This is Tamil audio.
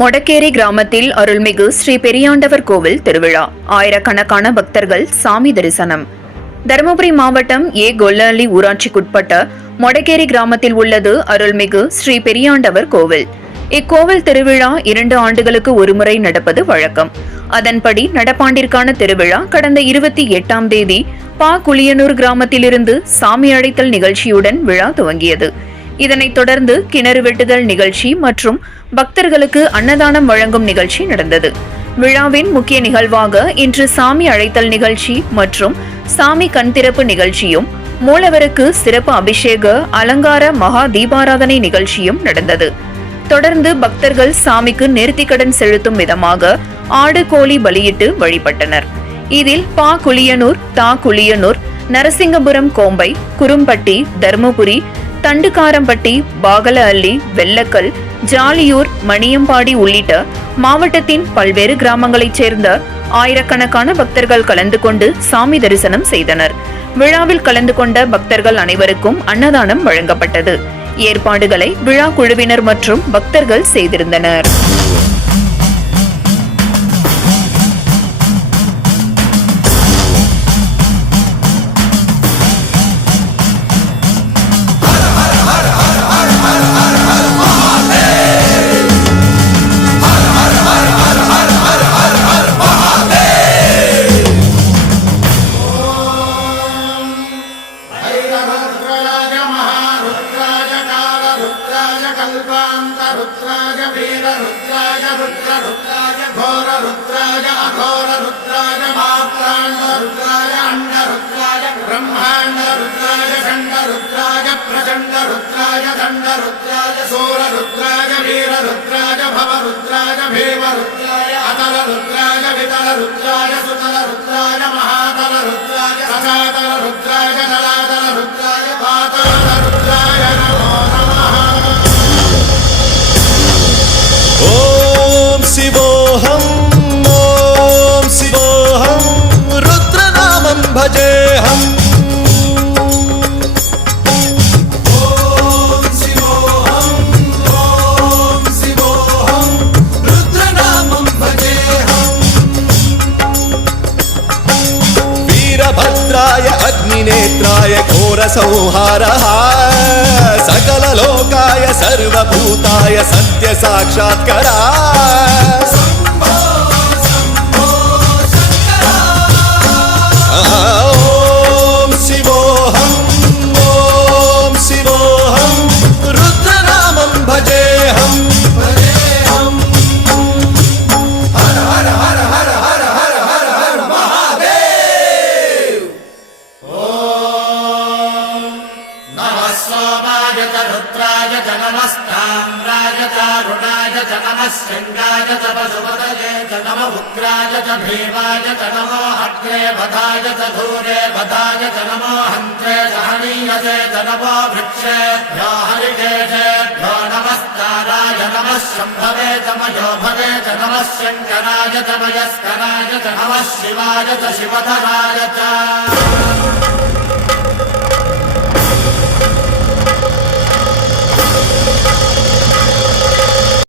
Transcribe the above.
மொடக்கேரி கிராமத்தில் அருள்மிகு ஸ்ரீ பெரியாண்டவர் கோவில் திருவிழா. ஆயிரக்கணக்கான பக்தர்கள் சாமி தரிசனம். தருமபுரி மாவட்டம் கொல்லஹள்ளி ஊராட்சிக்குட்பட்ட மொடக்கேரி கிராமத்தில் உள்ளது அருள்மிகு ஸ்ரீ பெரியாண்டவர் கோவில். இக்கோவில் திருவிழா 2 ஆண்டுகளுக்கு ஒருமுறை நடப்பது வழக்கம். அதன்படி நடப்பாண்டிற்கான திருவிழா கடந்த 28ஆம் தேதி குளியனூர் கிராமத்திலிருந்து சாமி அழைத்தல் நிகழ்ச்சியுடன் விழா துவங்கியது. இதனைத் தொடர்ந்து கிணறு வெட்டுதல் நிகழ்ச்சி மற்றும் பக்தர்களுக்கு அன்னதானம் வழங்கும் நிகழ்ச்சி நடந்தது. விழாவின் முக்கிய நிகழ்வாக இன்று சாமி அழைத்தல் நிகழ்ச்சி மற்றும் சாமி கண் திறப்பு நிகழ்ச்சியும், மூலவருக்கு சிறப்பு அபிஷேக அலங்கார மகா தீபாராதனை நிகழ்ச்சியும் நடந்தது. தொடர்ந்து பக்தர்கள் சாமிக்கு நேர்த்திக்கடன் செலுத்தும் விதமாக ஆடு கோழி பலியிட்டு வழிபட்டனர். இதில் குளியனூர், குளியனூர், நரசிங்கபுரம், கோம்பை, குரும்பட்டி, தர்மபுரி, தண்டுக்காரம்பட்டி, பாகலஹள்ளி, வெள்ளக்கல், ஜாலியூர், மணியம்பாடி உள்ளிட்ட மாவட்டத்தின் பல்வேறு கிராமங்களைச் சேர்ந்த ஆயிரக்கணக்கான பக்தர்கள் கலந்து கொண்டு சாமி தரிசனம் செய்தனர். விழாவில் கலந்து கொண்ட பக்தர்கள் அனைவருக்கும் அன்னதானம் வழங்கப்பட்டது. ஏற்பாடுகளை விழா குழுவினர் மற்றும் பக்தர்கள் செய்திருந்தனர். रुद्राय वीर रुद्राय रुद्र रुद्राय घोर रुद्राय अघोर रुद्राय मात्रांड रुद्राय अंड रुद्राय ब्रह्मांड रुद्राय खंड रुद्राय प्रचंड रुद्राय दंड रुद्राय सूर रुद्राय वीर रुद्राय भव रुद्राय भीम रुद्राय अतल रुद्राय वितल रुद्राय सुतल रुद्राय महातल रुद्राय सकातल रुद्राय जलातल रुद्राय पातल रुद्राय नमो नमः। ओम शिवोऽहं रुद्रनामं भजेऽहम्। ओम शिवोऽहं रुद्रनामं भजेऽहम्। वीरभद्राय अग्निनेत्राय घोरसंहारः सकललोकाय सर्वभूताय सत्य साक्षात्करा। ओम शिवोऽहं रुद्रनामं भजेऽहम्। हर हर हर हर हर हर हर हर महादेव। ओम नमः सोमाय च रुद्राय च नमस्ताम्राय च अरुणाय च नमः शृङ्गाय च पशुपतये च नमः उग्राय च भीमाय च नमो अग्रे वधाय च धूरे वधाय च नमो हन्त्रे च हनीयसे च नमो वृक्षेभ्यो हरिकेशेभ्यो नमस्काराय नमः शम्भवे च मयोभवे च नमः शङ्कराय च मयस्कराय च नमः शिवाय च शिवधराय च।